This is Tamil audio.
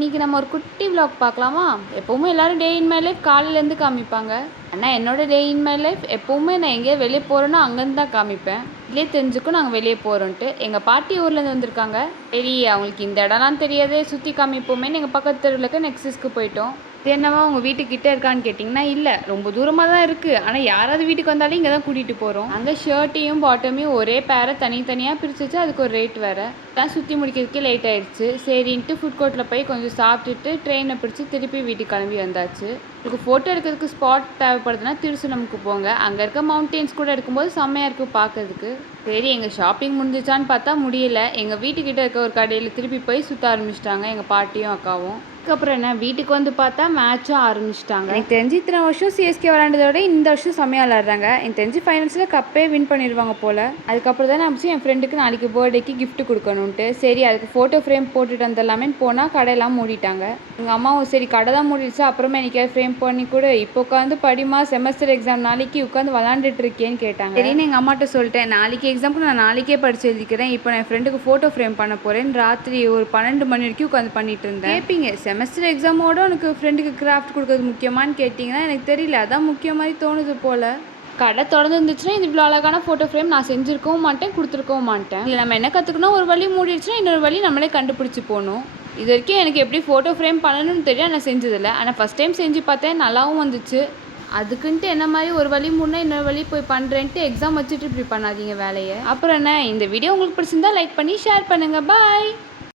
இன்றைக்கி நம்ம ஒரு குட்டி vlog பார்க்கலாமா? எப்போவுமே எல்லோரும் டே இன் மை லைஃப் காலையிலேருந்து காமிப்பாங்க. ஆனால் என்னோட டே இன் மை லைஃப் எப்போவுமே நான் எங்கேயோ வெளியே போகிறேன்னா அங்கேருந்து தான் காமிப்பேன். இதுலேயே தெரிஞ்சுக்கும் நாங்கள் வெளியே போகிறோன்ட்டு. எங்கள் பாட்டி ஊர்லேருந்து வந்திருக்காங்க. சரி, அவங்களுக்கு இந்த இடம்லாம் தெரியாது, சுற்றி காமிப்போமேன்னு எங்கள் பக்கத்து தெருவில் இருக்க நெக்ஸஸ்க்கு போயிட்டோம். இது என்னவா உங்கள் வீட்டுக்கிட்ட இருக்கான்னு கேட்டிங்கன்னா, இல்லை, ரொம்ப தூரமாக தான் இருக்குது. ஆனால் யாராவது வீட்டுக்கு வந்தாலும் இங்கே தான் கூட்டிகிட்டு போகிறோம். அங்கே ஷர்ட்டையும் பாட்டமையும் ஒரே பேரை தனித்தனியாக பிரித்து வச்சு அதுக்கு ஒரு ரேட் வேறு. தான் சுற்றி முடிக்கிறதுக்கே லேட் ஆகிடுச்சு. சரின்ட்டு ஃபுட் கோர்ட்டில் போய் கொஞ்சம் சாப்பிட்டுட்டு ட்ரெயினை பிடிச்சி திருப்பி வீட்டுக்கு கிளம்பி வந்தாச்சு. உங்களுக்கு ஃபோட்டோ எடுக்கிறதுக்கு ஸ்பாட் தேவைப்படுதுன்னா திருசுனமுக்கு போங்க. அங்கே இருக்க மவுண்டெயின்ஸ் கூட எடுக்கும்போது செம்மையாக இருக்குது பார்க்கறதுக்கு. சரி, எங்கள் ஷாப்பிங் முடிஞ்சிச்சான்னு பார்த்தா முடியல. எங்கள் வீட்டுக்கிட்ட இருக்க ஒரு கடையில் திருப்பி போய் சுற்ற ஆரம்பிச்சிட்டாங்க எங்கள் பாட்டியும் அக்காவும். அதுக்கப்புறம் என்ன, வீட்டுக்கு வந்து பார்த்தா மேட்சும் ஆரம்பிச்சிட்டாங்க. எனக்கு தெரிஞ்சு இத்தனை வருஷம் சிஎஸ்கே விளாண்டதை விட இந்த வருஷம் செம்மையாக விளாட்றாங்க. எனக்கு தெரிஞ்சு ஃபைனல்ஸில் கப்பே வின் பண்ணிடுவாங்க போல். அதுக்கப்புறம் தான் நான் என் ஃப்ரெண்டுக்கு நாளைக்கு பர்த்டேக்கு கிஃப்ட் கொடுக்கணுன்ட்டு சரி அதுக்கு ஃபோட்டோ ஃப்ரேம் போட்டுட்டு வந்துடலாமே போனால் கடையெல்லாம் மூடிட்டாங்க. எங்கள் அம்மாவும் சரி கடை தான் மூடிடுச்சு, அப்புறமா எனக்கு ஃப்ரேம் பண்ணி கூட இப்போ உட்காந்து படிமா, செமஸ்டர் எக்ஸாம் நாளைக்கு உட்காந்து விளாண்டுட்டு இருக்கேன்னு கேட்டாங்க. சரின்னு எங்கள் அம்மாட்ட சொல்லிட்டேன், நாளைக்கு எக்ஸாமுக்கு நான் நாளைக்கே படிச்சு எழுதிக்கிறேன். இப்போ நான் என் ஃப்ரெண்டுக்கு ஃபோட்டோ ஃப்ரேம் பண்ண போகிறேன். ராத்திரி ஒரு 12 மணி வரைக்கும் உட்காந்து பண்ணிட்டு இருந்தேன். கேட்பீங்க, செமஸ்டர் எக்ஸாமோட எனக்கு ஃப்ரெண்டுக்கு கிராஃப்ட் கொடுக்குறது முக்கியமானு கேட்டிங்கன்னா எனக்கு தெரியல, அதான் முக்கிய மாதிரி தோணுது போல். கடை தொடர்ந்து இருந்துச்சுன்னா இது இவ்வளோ அழகான ஃபோட்டோ ஃப்ரேம் நான் செஞ்சுருக்கவும் மாட்டேன், கொடுத்துருக்கவும் மாட்டேன். இல்லை நம்ம என்ன கற்றுக்கணும், ஒரு வழி மூடிடுச்சுன்னா இன்னொரு வழி நம்மளே கண்டுபிடிச்சி போகணும். இது வரைக்கும் எனக்கு எப்படி ஃபோட்டோ ஃப்ரேம் பண்ணணும்னு தெரியும், நான் செஞ்சதில்லை. ஆனால் ஃபஸ்ட் டைம் செஞ்சு பார்த்தேன், நல்லாவும் வந்துச்சு. அதுக்குன்ட்டு என்ன மாதிரி ஒரு வழி மூணா இன்னொரு வழி போய் பண்ணுறேன்ட்டு எக்ஸாம் வச்சுட்டு இப்படி பண்ணாதீங்க வேலையை. அப்புறம் என்ன, இந்த வீடியோ உங்களுக்கு பிடிச்சிருந்தா லைக் பண்ணி ஷேர் பண்ணுங்கள். பாய்.